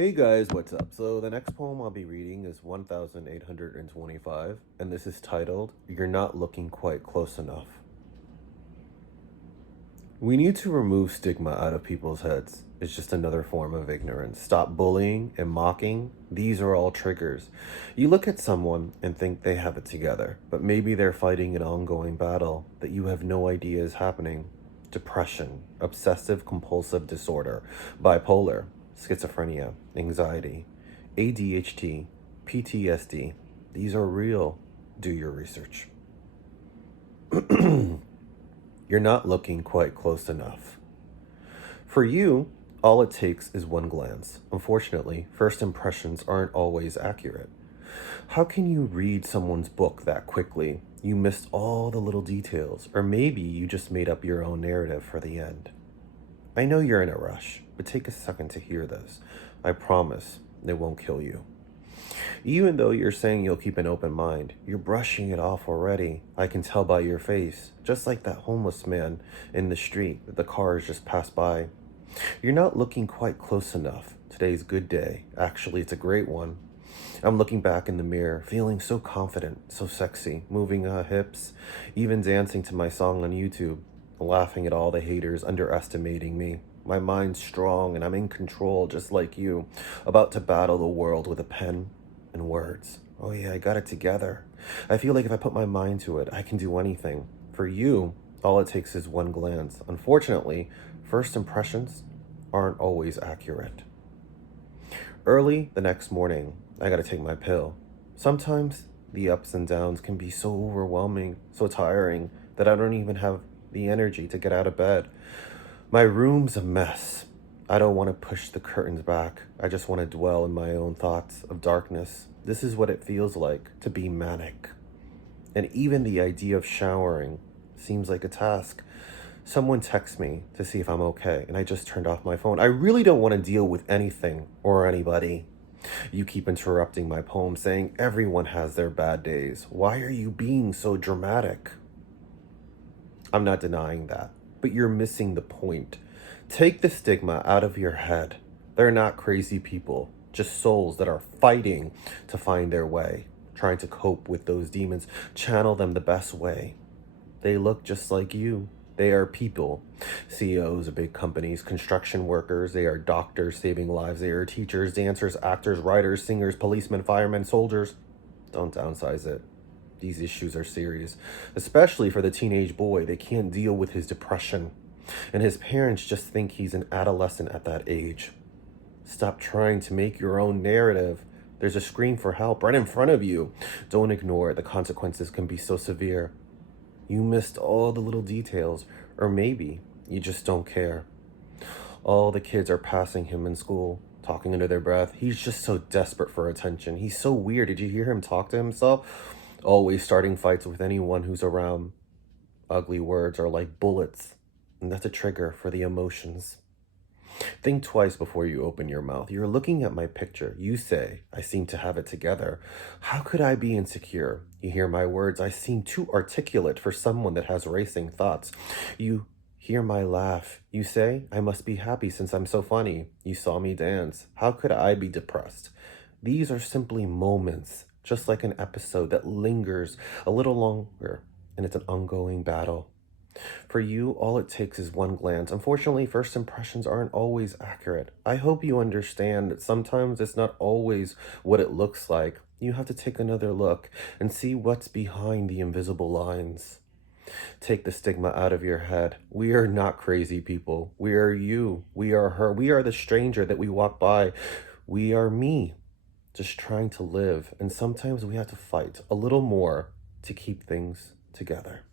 Hey guys, what's up? So the next poem I'll be reading is 1825, and this is titled, You're Not Looking Quite Close Enough. We need to remove stigma out of people's heads. It's just another form of ignorance. Stop bullying and mocking. These are all triggers. You look at someone and think they have it together, but maybe they're fighting an ongoing battle that you have no idea is happening. Depression, obsessive compulsive disorder, bipolar, schizophrenia, anxiety, adhd, ptsd. These are real. Do your research. You're not looking quite close enough. For you, all it takes is one glance. Unfortunately, first impressions aren't always accurate. How can you read someone's book that quickly? You missed all the little details, or maybe you just made up your own narrative for the end. I know you're in a rush, but take a second to hear this. I promise it won't kill you. Even though you're saying you'll keep an open mind, you're brushing it off already. I can tell by your face, just like that homeless man in the street that the cars just passed by. You're not looking quite close enough. Today's good day. Actually, it's a great one. I'm looking back in the mirror, feeling so confident, so sexy, moving hips, even dancing to my song on YouTube, laughing at all the haters underestimating me. My mind's strong and I'm in control just like you, about to battle the world with a pen and words. Oh yeah, I got it together. I feel like if I put my mind to it, I can do anything. For you, all it takes is one glance. Unfortunately, first impressions aren't always accurate. Early the next morning, I gotta take my pill. Sometimes the ups and downs can be so overwhelming, so tiring, that I don't even have the energy to get out of bed. My room's a mess. I don't want to push the curtains back. I just want to dwell in my own thoughts of darkness. This is what it feels like to be manic. And even the idea of showering seems like a task. Someone texts me to see if I'm okay, and I just turned off my phone. I really don't want to deal with anything or anybody. You keep interrupting my poem, saying everyone has their bad days. Why are you being so dramatic? I'm not denying that, but you're missing the point. Take the stigma out of your head. They're not crazy people, just souls that are fighting to find their way, trying to cope with those demons, channel them the best way. They look just like you. They are people, CEOs of big companies, construction workers. They are doctors saving lives. They are teachers, dancers, actors, writers, singers, policemen, firemen, soldiers. Don't downsize it. These issues are serious, especially for the teenage boy. They can't deal with his depression, and his parents just think he's an adolescent at that age. Stop trying to make your own narrative. There's a scream for help right in front of you. Don't ignore it. The consequences can be so severe. You missed all the little details, or maybe you just don't care. All the kids are passing him in school, talking under their breath. He's just so desperate for attention. He's so weird. Did you hear him talk to himself? Always starting fights with anyone who's around. Ugly words are like bullets, and that's a trigger for the emotions. Think twice before you open your mouth. You're looking at my picture. You say, I seem to have it together. How could I be insecure? You hear my words. I seem too articulate for someone that has racing thoughts. You hear my laugh. You say, I must be happy since I'm so funny. You saw me dance. How could I be depressed? These are simply moments, just like an episode that lingers a little longer, and it's an ongoing battle. For you, all it takes is one glance. Unfortunately, first impressions aren't always accurate. I hope you understand that sometimes it's not always what it looks like. You have to take another look and see what's behind the invisible lines. Take the stigma out of your head. We are not crazy people. We are you. We are her. We are the stranger that we walk by. We are me, just trying to live. And sometimes we have to fight a little more to keep things together.